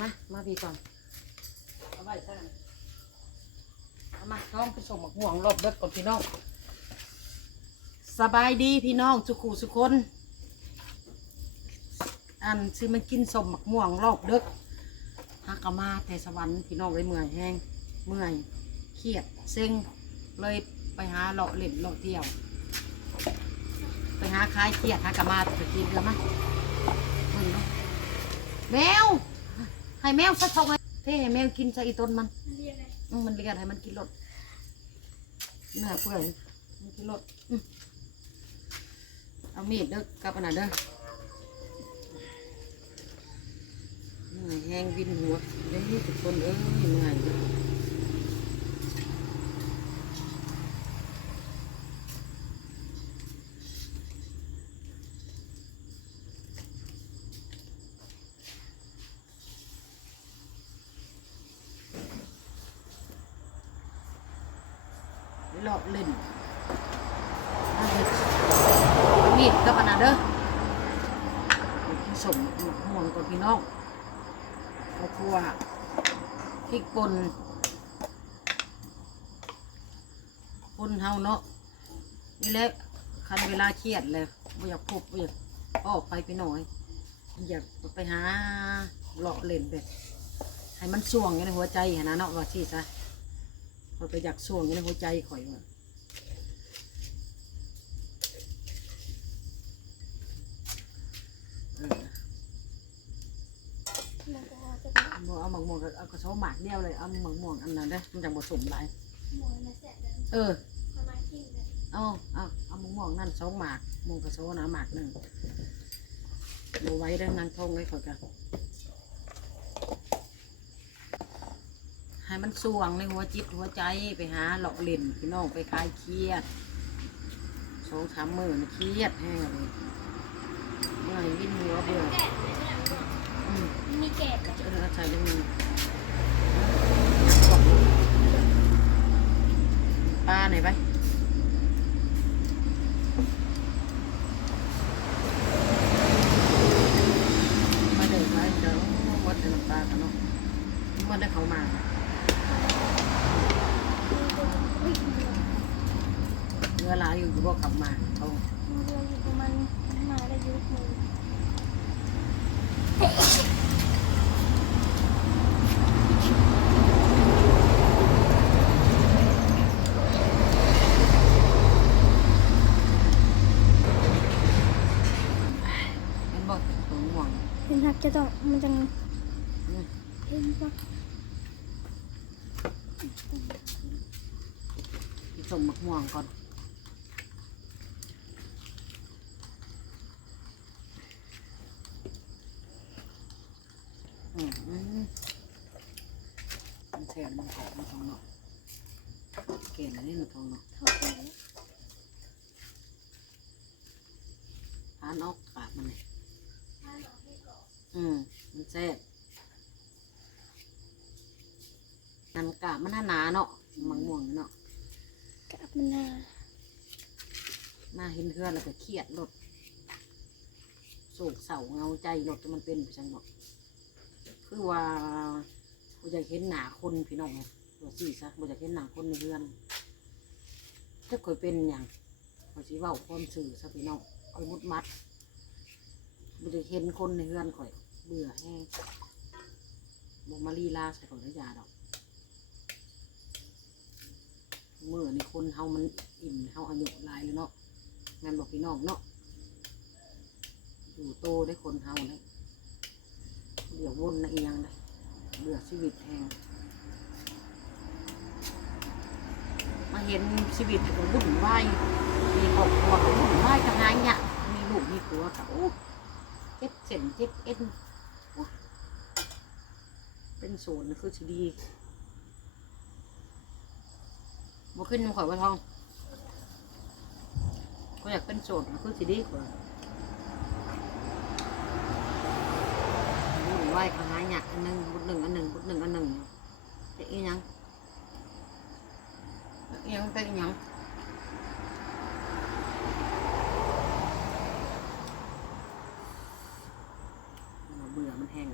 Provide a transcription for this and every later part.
มา มาพี่ก่อน เอาไว้ซะเอามาน้องไปส่งหมกม่วงรอบเด็กก่อนพี่น้อง สบายดีพี่น้องสุขุสุคน อันซื้อมันกินสมหมักม่วงรอบเด็กฮักกะมาแต่สวรรค์พี่น้องเลยเมื่อยแห้งเมื่อยเครียดเซ็งเลยไปหาเลาะเล่นเลาะเที่ยว ไปหาคลายเครียดหากะมาไปกินแล้วมั้ยมึงเนาะแมว ให้แมวสักทองไงเทให้แมวกินซะอีต้นมันอืมมันเลียดให้มันกินรสเนื้อเปื่อยมันกินรสอืมเอามีดเด้อกลับอันนั้นเด้อเหนื่อยแห้งวินหัวเด้ทุกคนเอ้ยเหนื่อย เด้อเลาะเล่นเอาเฮ็ดเอามีดกลันนั้นเด้อกินสมหมกม่วงก่อนพี่น้องข้าวคั่วพริกป่นป่นเฮาเนาะนี่แหละคันเวลาเครียดเลยไม่อยากพบไม่อยากออกไปไปหน่อย อยากไปหาเลาะเล่นแบบให้มันส่วงอยู่ในหัวใจนนะเนาะว่าที่ซะ ข่อยก็อยากส่วงอยู่ในหัวใจข่อยว่าเออมันก็จะบ่เอาหมักม่วงก็เอากระเช้าหมากเดียวเลยเอาหมักม่วงอันนั้นเด้อมันจังผสมหลายหมอนมาแสะแล้วเออ มามากินเลยเอาเอาเอาหมักม่วงนั่นสองหมากม่วงกระเช้านะหมากหนึ่งดูไว้ได้อนางทงไว้ข่อยกัน ให้มันสวงในหัวจิตหัวใจไปหาเลาะเล่นพี่น้องไปคลายเครียดสองสามมื้อนะเครียดแห้งเลยเมื่อยวิ่นหัวเบื่อแกะเลยไม่หลังหรอกอืมมีแกะกับเออใส่ได้มือปลาไหนไปมาเดินไปเดี๋ยววัดจะน้ำปลากันเนาะวัดได้เขามาเรือหลายอยู่อยู่บ่กลับมาเขามีเรืออยู่ประมาณมาได้ยุคหนึ่งเป็นบ่ตัวม่วงเห็นครับจะต้องมันจะอืมเห็นปะส่งมะม่วงก่อน อืมอืมมันแทนมันหอมมันทองเนาะเกณฑ์ อันนี้มันทองเนาะเท่ากันทานออกกาบมันเลยอืมมันแซ่บนันกาบมันหนาๆเนาะมะม่วงเนาะกับมันนามาเห็นเพื่อนแล้วก็เครียดรถโศกเศร้าเงาใจรถจะมันเป็นไปจังบอกคือว่าบ่อยากเห็นหน้าคนพี่น้องตัวสี่ซะบ่อยากเห็นหน้าคนในเรือน ถ้าเคยเป็นอย่างพอสิเว้าความสื่อซะพี่น้องเอามุดมัดบ่ได้เห็นคนในเรือนข่อย เบื่อแห้งบ่มาลีลาใส่ของยาดอกเมื่อในคนเฮามันอิ่มเฮาอายุหลายแล้วเนาะงานบอกพี่น้องเนาะอยู่โตได้คนเฮาเลยเดี๋ยววนนะอียังเลยเบื่อชีวิตแทง มาเห็นชีวิตก็วุ่นวายมีครอบครัวก็วุ่นวายกันหายเนี่ยมีลูกมีผัวก็โอ้เจ็บเส้นเจ็บเอ็นเป็นศูนย์คือสิดีบ่ขึ้นข่อยว่าทองก็อยากเป็นโสดคือสิดีกว่าบุญไหวขหาหยักอันหนึ่งบุญหนึ่งอันหนึ่งบุญหนึ่งอันหนึ่งจะอีหยัง ยังเป็นยังเบื่อมันแห้ง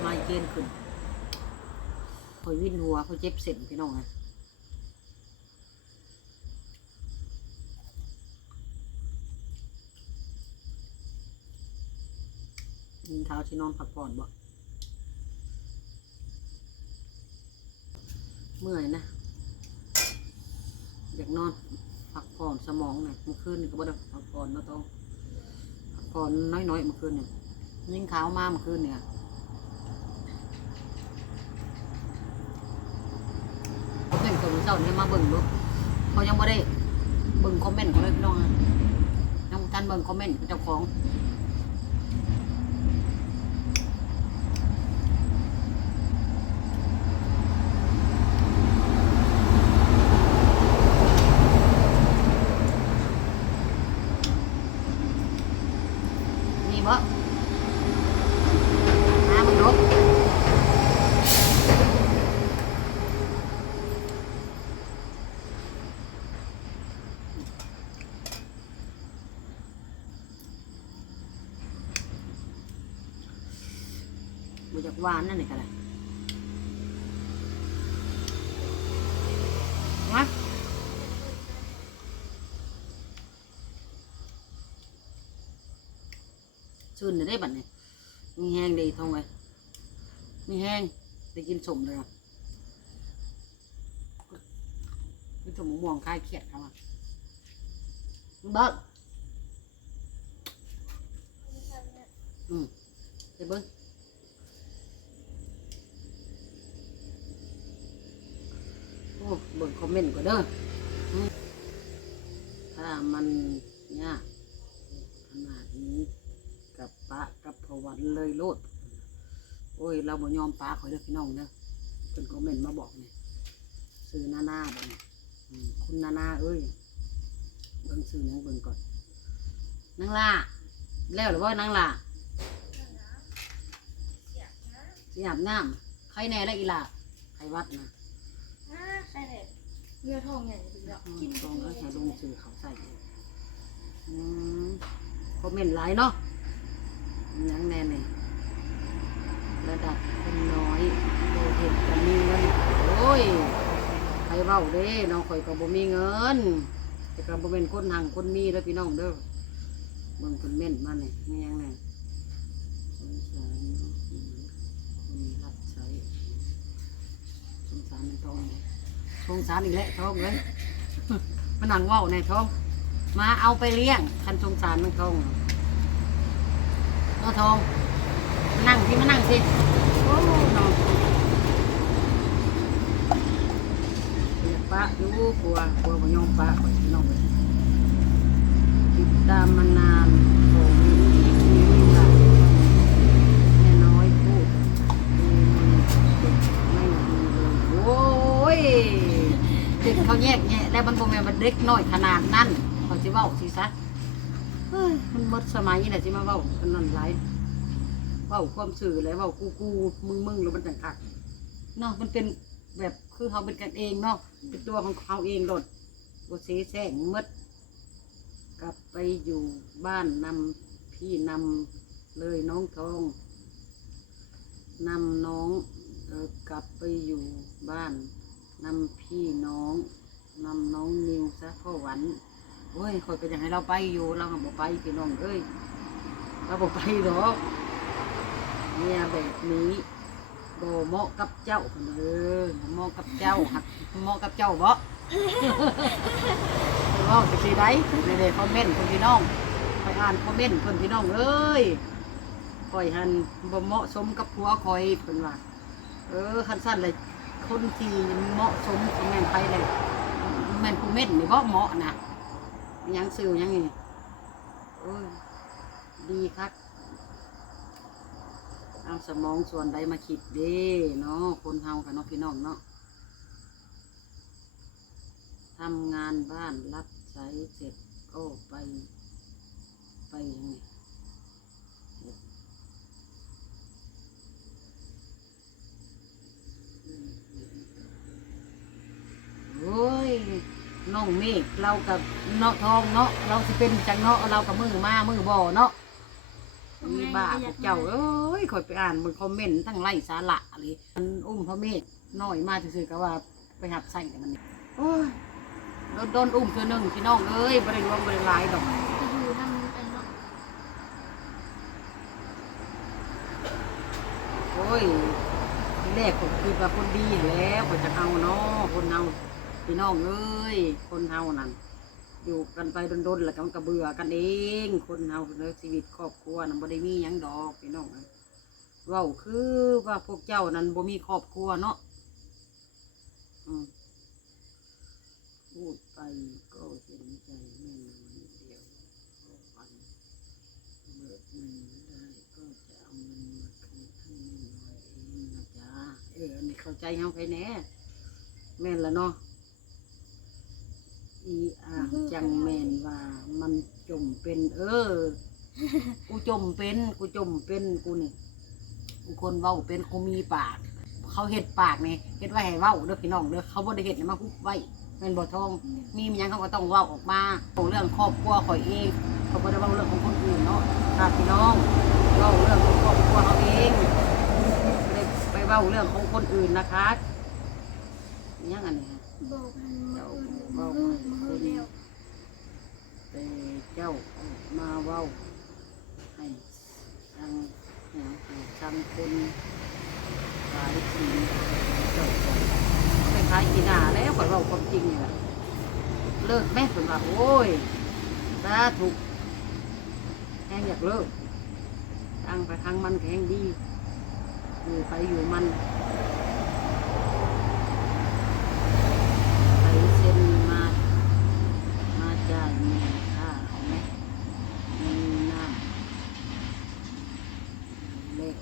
ไม่เกินขึ้นพอวิ่นหัวพอเจ็บเส็นพี่น้องไง ยินเท้าที่นอนพักผ่อนบ่เมื่อยนะอยากนอนพักผ่อนสมองเนี่ยเมื่อคืนก็บ่ได้พักผ่อนเนาต้องพักผ่อนน้อยๆเมื่อคืนเนี่ยยิ่งขาวมากเมื่อคืนเนี่ยเขาเป็นคนเจ้าเนี่ยมาเบิ่งดูเขายังบ่ได้เบิ่งคอมเมนต์เขาเลยพี่น้องอะยังบ่ทันเบิ่งคอมเมนต์เจ้าของ มีบ่หามึงดูบ่อยาก หวานนั่นนี่ก็ได้มาชื่นได้บัดนี้มีแห้งดีทองเลยมีแห้งได้กินสมเลยอะมีสมม่วงคลายเครียดเขาอะเบิ้งอืมไปเบิ้ง อ้เบิ้งคอมเมนต์ก็เด้อถ้ามันยากขนาดนี้กับปะกับพวันเลยโลด โอ้ย เราบ่ยอมปะขอยเด้อพี่น้องเด้อเพิ่นคอมเมนต์มาบอกเนี่ยซื้อหน้าหน้าบ่เนี่ยคุณนานาเอ้ยเบิ่งซื้อหยังเบิ่งก่อนนางล่าแล้วหรือว่านางล่าสิอาบน้ำใครแน่แล้อีหล่าใครวัดนะ ใช่เลยเรือทองใหญ่ถึงแล้วกินตรงแล้วใส่ลงซื้อเขาใส่อืมคอมเมนหลายเนาะยังแน่เนี่ยระดับคนน้อยโตเห็นก็มีเงินโอ้ยใครเว้าเด้น้องข่อยก็บ่มีเงิน แต่ก็บ่เป็นคนหังคนมีเด้อพี่น้องเด้อเบิ่งเพิ่นเม่นมาเนี่ยมียังไงสงสารเนาะคนรับใช้สงสารมันท้องเลย สงสารอีกแล้วท้องเลยมันนั่งว้าวในท้อง มาเอาไปเลี้ยงคันสงสารมันท้องเนาะท้องมานั่งที่มานั่งสิโอ้นอนเรียกปะอยู่กลัวกลัวบ่ยอมปะข่อยน้องเลยติดตามมานานโอ้มีมีค่ะแม่น้อยพูดมีเด็กไม่ดีเลยโอ้ย เด็กเขาแยกแยะแล้วมันบ่แม่นว่าเด็กน้อยขนาดนั้นเขาสิเว้าสิซะเฮ้ยมันหมดสมัยนี่แหละสิมาเว้ากันนั่นหลายเว้าความสื่อแล้วเว้ากูกูมึงมึงแล้วมันจังคักเนาะมันเป็นแบบคือเขาเป็นกันเองเนาะเป็นตัวของเขาเองโดดบเสแสร้งมดกลับไปอยู่บ้านนำพี่นำเลยน้องทองนำน้องกลับไปอยู่บ้านนำพี่น้อง นำน้องนิวซะพ่อหวันโอ้ยคอยก็อยากให้เราไปอยู่เราก็บอกไปพี่น้องเอ้ยเราบอกไปหรอกเนี่ยแบบนี้โบเหมาะกับเจ้าเออเหมาะกับเจ้าหักเหมาะกับเจ้าบ่เว่าจะสีได้ในเดคอมเมนต์คนพี่น้องคอยอ่านคอมเมนต์คนพี่น้องเอ้ยคอยหันบ่เหมาะสมกับผัวคอยเพิ่นว่าเออคันสั้นเลยคนที่เหมาะสมคอมเมนต์ไปเลย แม่นผู้เม่นนี่บ่เหมาะนะยังซื้อยังนี่โอ้ยดีคักเอาสมองส่วนใดมาคิดเด้เนาะคนเฮากับเนาะพี่น้องเนาะทำงานบ้านรับใช้เสร็จก็ไป ไปยังไงโอ้ย น้องเมฆเรากับเนาะทองเนาะเราสิเป็นจังเนาะเรากับมือมามือบ่อเนาะมีบ้าพวกเจ้าเอ้ยคอยไปอ่านบนคอมเมนต์ทั้งไล่สาระเลยมันอุ้มพระเมฆน้อยมาซื่อๆก็ว่าไปหับใส่กันมันนี่โอ้ยโดนโดนอุ้มคือหนึ่งพี่น้องเอ้ยบริรวมบริลายดอกอยู่นำกันเนาะโอ้ยแรกผมคือว่าคนดีแล้วก็จะเอาเนาะคนเอา พี่น้องเอ้ยคนเฮานั่นอยู่กันไปดนๆแล้วกันก็เบื่อกันเอง คนเฮาเนอะชีวิตครอบครัวนั่นบ่ได้มีหยังดอกพี่น้องเว้าคือว่าพวกเจ้านั้นบ่มีครอบครัวเนาะพูดไปก็เห็นใจแม่นอนเดียวขอวันเบิกเงินได้ก็จะเอาเงินมาคืนให้แม่น้อยเองนะจ๊ะเอออันนี้เข้าใจเฮาไปแน่แม่นละเนาะ อีอ่างจังแมนว่า มันจมเป็น เออ กูจมเป็น กูจมเป็นกูนี่กูคนเว้าเป็นกูมีปาก เขาเห็ดปากนี่เห็ดไว้ให้เว้าเด้อพี่น้องเด้อเขาบ่ได้เห็ดให้มาฮุบไว้แม่นบ่ทอง มีมันหยังเขาก็ต้องเว้าออกมาของเรื่องครอบครัวข่อยเองเขาบ่ได้เว้าเรื่องของคนอื่นเนาะค่ะพี่น้องเว้าเรื่องของครอบครัวเขาเองไม่ได้ไปเว้าเรื่องของคนอื่นนะคะอิหยังอันนี้ฮะบอกมันมาอื่นมาอื่นมาอื่นแล้วแต่ เจ้าออกมาเว้า ให้ทางเนี่ยให้ทางคนขายสีเจ้าของไปขายกีนาแล้วข่อยเว้าความจริงนี่แหละเลิกแม่ส่วนว่าโอ้ยสาถูกแห้งอยากเลิกทางไปทางมันแห้งดีอยู่ไปอยู่มันไปเซ็นมา มาจ่ายเงินค่าเอาไหมเงินน้ำเลข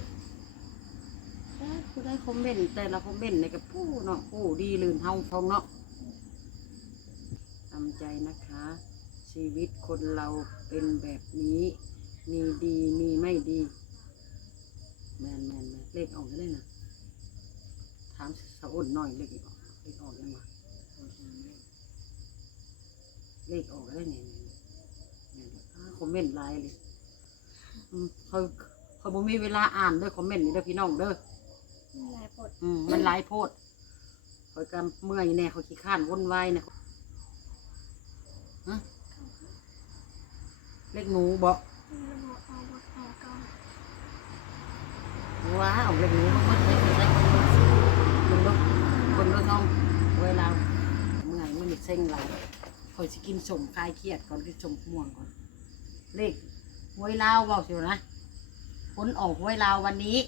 แต่ผู้ได้คอม เมนต์แต่ละคอมเมนต์ในกับผู้เนาะผู้ดีลืนเฮาทองเนาะทำใจนะคะ ชีวิตคนเราเป็นแบบนี้ มีดีมีไม่ดีแมนแมนแมนเลขออกได้เลยนะถามสะอุ่นหน่อยเลขออกเลขออกยังไงเลขออกได้เนี่ยคอมเมนต์ไลน์เลยเขาเขาบ่มีเวลาอ่านด้วยคอมเมนต์นี่เด้อพี่น้องเด้อ หลายบทอืมมันหลายโพดคอยกำเมื่อยแน่เขาขี้ข้านวุ่นวายเนี่ยฮะเลขหนูบอกระบบเอาบทเอาเก่าว้าเอาเลขหนูมาเพิ่นไปใช้คนเบิ่งดูเบิ่งดูท้องเวลาเมื่อยมันเซ็งหลายคอยสิกินสมคลายเครียดก่อนกินสมม่วงก่อน เลขหวยลาวเบาสิวนะผลออกหวยลาววันนี้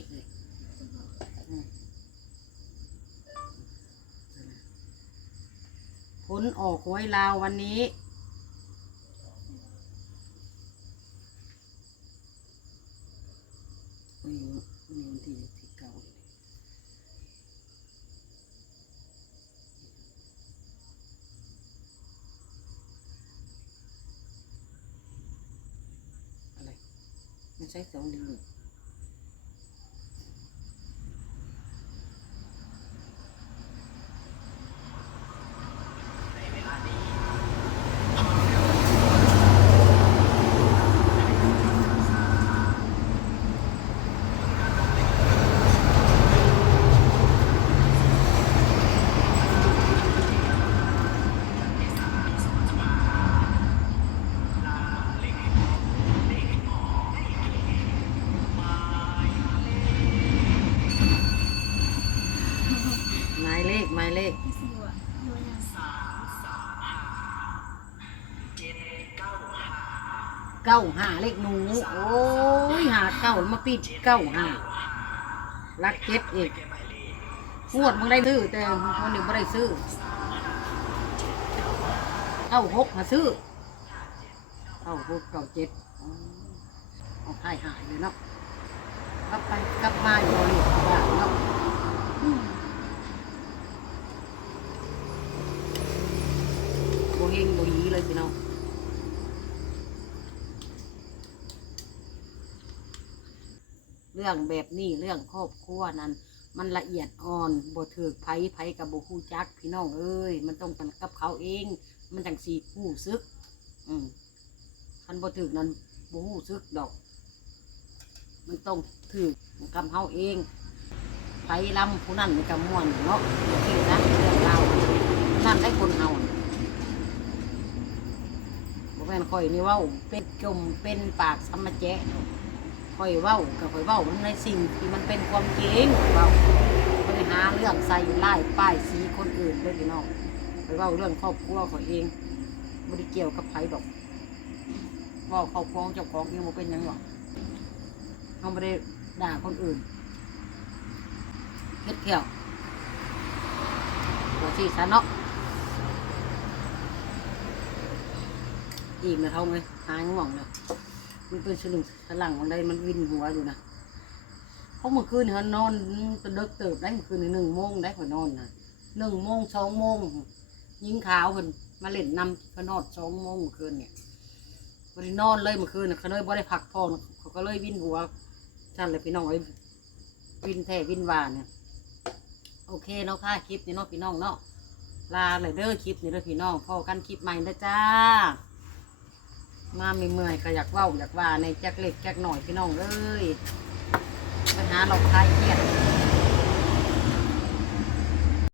ผลออกหวยลาววันนี้มีมีวันที่ที่เก้าเลยอะไรไม่ใช่สองลิง หมายเลขหมายเลข ที่สี่ว่ะโดยยัง เก้าห้าเลขหนู โอ้ยหาเก้ามาปิดเก้าห้ารักเจ็ดอีกงวดมึงได้ซื้อแต่คนหนึ่งไม่ได้ซื้อเก้าหกมาซื้อเก้าหกเก้าเจ็ดอ๋อเอาค่ายหายเลยเนาะกลับไปกลับมาอยู่นี่บ้านเนาะอืมโบเฮงโบหยีเลยพี่น้อง เรื่องแบบนี้เรื่องครอบครัวนั้นมันละเอียดอ่อนบ่ถือไผไผกับบ่ฮู้จักพี่น้องเอ้ยมันต้องกันกับเขาเอง มันจังสีฮู้ซึก อืมคันบ่ถือนั้นบ่ฮู้ซึกดอก มันต้องถือกำเฮาเองไปลำผู้นั้นในกำม่วนเนาะโอเคนะเรื่องเรานั่นได้คนเฮาบ่แม่นข่อยนี่เว้าเป็นจมเป็นปากสัมมาแจ๊ะ ข่อยเว้ากับข่อยเว้ามันในสิ่งที่มันเป็นความจริงเว้าบ่ได้หาเรื่องใส่ไล่ป้ายสีคนอื่นเลยพี่น้องข่อยเว้าเรื่องครอบครัวขอยเองบ่ได้เกี่ยวกับไผดอกว้าครอบครัวของเจ้าของเองบ่เป็นยังหรอกเฮาบ่ได้ด่าคนอื่นเฮ็ดเที่ยวว่าสิซะเนาะอีกนะเท่าไงหายง่วงเลย มันเป็นสลึงสลังของใดมันวินหัวอยู่นะเพราะเมื่อคืนเขานอนตะเดึกเติบได้เมื่อคืนหนึ่งโมงได้ขอนอนนะหนึ่งโมงสองโมงยิงขาวเพิ่นมาเล่นนำก็นอนสองโมงเมื่อคืนเนี่ยบรินอนเลยเมื่อคืนเขาเลยบ่ได้พักผ่อนเขาก็เลยวินหัวท่านเลยพี่น้องไอ้วินแท้วินวานเนี่ยโอเคเนาะค่ะคลิปนี้เนาะพี่น้องเนาะลาเลยเด้อคลิปนี้เด้อพี่น้องพอกันคลิปใหม่นะจ้า มาไม่เมื่อยก็อยากเว้าอยากว่าในแจ็คเล็กแจ็คหน่อยพี่น้องเอ้ยปัญหาเราคลายเครียด